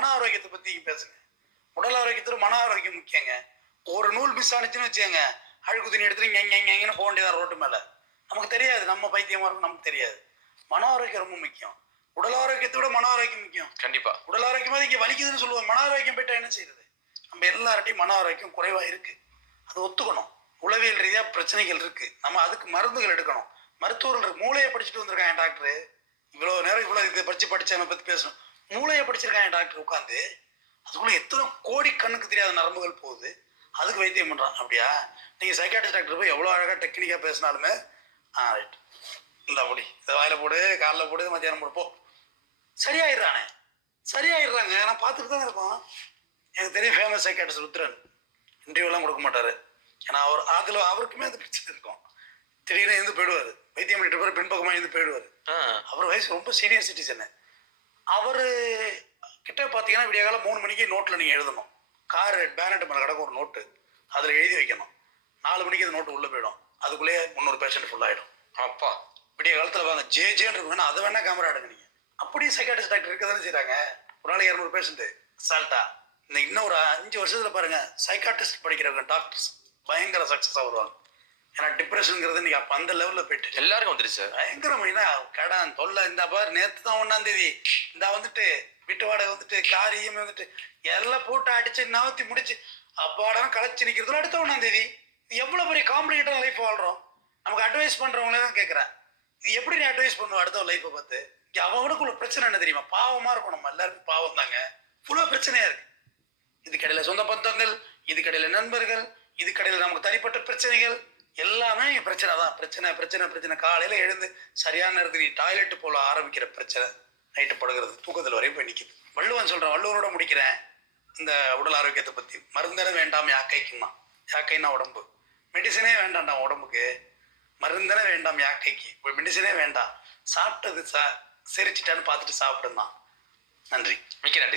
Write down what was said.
மன ஆரோக்கியத்தை பத்தி பேசுங்க. உடல் ஆரோக்கியத்தோட மன ஆரோக்கியம் முக்கியங்க. ஒரு நூல் மிஸ் ஆனிச்சுன்னு வச்சுக்கோங்க, அழுக்கு துணி எடுத்துட்டு போக வேண்டியதான் ரோட்டு மேல. நமக்கு தெரியாது, நம்ம பைத்தியமா இருக்கும், நமக்கு தெரியாது. மன ஆரோக்கியம் ரொம்ப முக்கியம். உடல் ஆரோக்கியத்தோட மன ஆரோக்கியம் முக்கியம். கண்டிப்பா. உடல் ஆரோக்கியமா இங்க வலிக்குதுன்னு சொல்லுவோம், மன ஆரோக்கியம் போயிட்டா என்ன செய்யறது? நம்ம எல்லார்ட்டையும் மன ஆரோக்கியம் குறைவா இருக்கு, அது ஒத்துக்கணும். உளவியல் ரீதியா பிரச்சனைகள் இருக்கு, நம்ம அதுக்கு மருந்துகள் எடுக்கணும். மருத்துவர்கள் மூளையை படிச்சுட்டு வந்திருக்காங்க டாக்டர். இவ்வளவு நேரம் இவ்வளவு இதை படிச்சவனை பத்தி பேசணும். மூளையை படிச்சிருக்காங்க டாக்டர் உட்காந்து. அதுக்குள்ள எத்தனை கோடி கண்ணுக்கு தெரியாத நரம்புகள் போகுது, அதுக்கு வைத்தியம் பண்றான். அப்படியா? நீங்க சைக்காட்ரிஸ்ட் டாக்டர் போய் எவ்வளவு அழகா டெக்னிக்கா பேசினாலுமே ரைட் இந்த அப்படி இதை வாயில போடு, காலில் போடு, மத்தியானம் போடு, போ, சரியாயிடுறானே. சரியாயிடுறாங்க, நான் பார்த்துட்டு தான் இருக்கோம். எனக்கு தெரியும் ஃபேமஸ் சைக்காட்ரிஸ்ட் ருத்ரன், இன்டர்வியூலாம் கொடுக்க மாட்டாரு. ஏன்னா அவருக்குமே அது பிரச்சனை இருக்கும். திடீர்னு இருந்து போயிடுவாரு, வைத்தியம் பண்ணிட்டு போய் பின்பக்கமாக இருந்து போயிடுவாரு. அவர் வயசு ரொம்ப சீனியர் சிட்டிசனு. அவரு கிட்ட பார்த்தீங்கன்னா விடிய காலம் 3 மணிக்கு நோட்டில் நீங்கள் எழுதணும். கார் பேனட் மேலே கிடக்கும் ஒரு நோட்டு, அதில் எழுதி வைக்கணும். 4 மணிக்கு அந்த நோட்டு உள்ளே போயிடும், அதுக்குள்ளேயே 300 பேஷண்ட் ஃபுல் ஆகிடும். அப்பா, விடிய காலத்தில் வாங்க ஜேன்னு இருக்குன்னா அதை வேணா கேமரா எடுங்க நீங்கள். அப்படியே சைக்காட்ரிஸ்ட் டாக்டர் இருக்க தானே செய்கிறாங்க. ஒரு நாளைக்கு 200 பேஷண்ட்டு சால்ட்டா. இந்த இன்னும் ஒரு 5 வருஷத்தில் பாருங்கள், சைக்காட்ரிஸ்ட் படிக்கிறவங்க டாக்டர்ஸ் பயங்கர சக்ஸஸாக வருவாங்க. ஏன்னா டிப்ரெஷனுங்கிறது இன்னைக்கு அப்போ அந்த லெவலில் போயிட்டு எல்லாருக்கும் வந்துருச்சு. பயங்கரமா கடன் தொல்லை. இந்த பாரு, நேற்று தான் 1ஆம் தேதி இந்த வந்துட்டு வீட்டு வாடகை வந்துட்டு, கார் இஎம்ஐ வந்துட்டு, எல்லாம் போட்டு அடிச்சு நவத்தி முடிச்சு அப்பாடம் களைச்சு நிற்கிறதுல அடுத்த 1ஆம் தேதி. இது எவ்வளோ பெரிய காம்ப்ளிகேட்டான லைஃப் வாழ்கிறோம். நமக்கு அட்வைஸ் பண்ணுறவங்களே தான் கேட்குறேன், இது எப்படி நீ அட்வைஸ் பண்ணுவோம் அடுத்த லைஃப்பை பார்த்து? இங்கே அவனுக்குள்ள பிரச்சனை என்ன தெரியுமா? பாவமாக இருக்கும். நம்ம எல்லாருக்கும் பாவம் தாங்க, ஃபுல்லாக பிரச்சனையாக இருக்கு. இது கடையில் சொந்த பந்தங்கள், இது கடையில் நண்பர்கள், இது கடையில் நமக்கு தனிப்பட்ட பிரச்சனைகள், எல்லாமே பிரச்சனை தான். பிரச்சனை பிரச்சனை பிரச்சனை. காலையில் எழுந்து சரியான நேரத்துக்கு நீ டாய்லெட்டு போல ஆரம்பிக்கிற பிரச்சனை, நைட்டு படுகிறது, தூக்கத்தில் வரையும் போய் நிற்கிது. வள்ளுவன் சொல்கிறேன், வள்ளுவரோட முடிக்கிறேன் இந்த உடல் ஆரோக்கியத்தை பற்றி. மருந்தன வேண்டாம் யாக்கைக்குமா. யாக்கைன்னா உடம்பு, மெடிசனே வேண்டாம்டா உடம்புக்கு. மருந்தன வேண்டாம் யாக்கைக்கு, மெடிசனே வேண்டாம். சாப்பிட்டது செரிச்சிட்டான்னு பார்த்துட்டு சாப்பிடுந்தான். நன்றி, மிக்க நன்றி.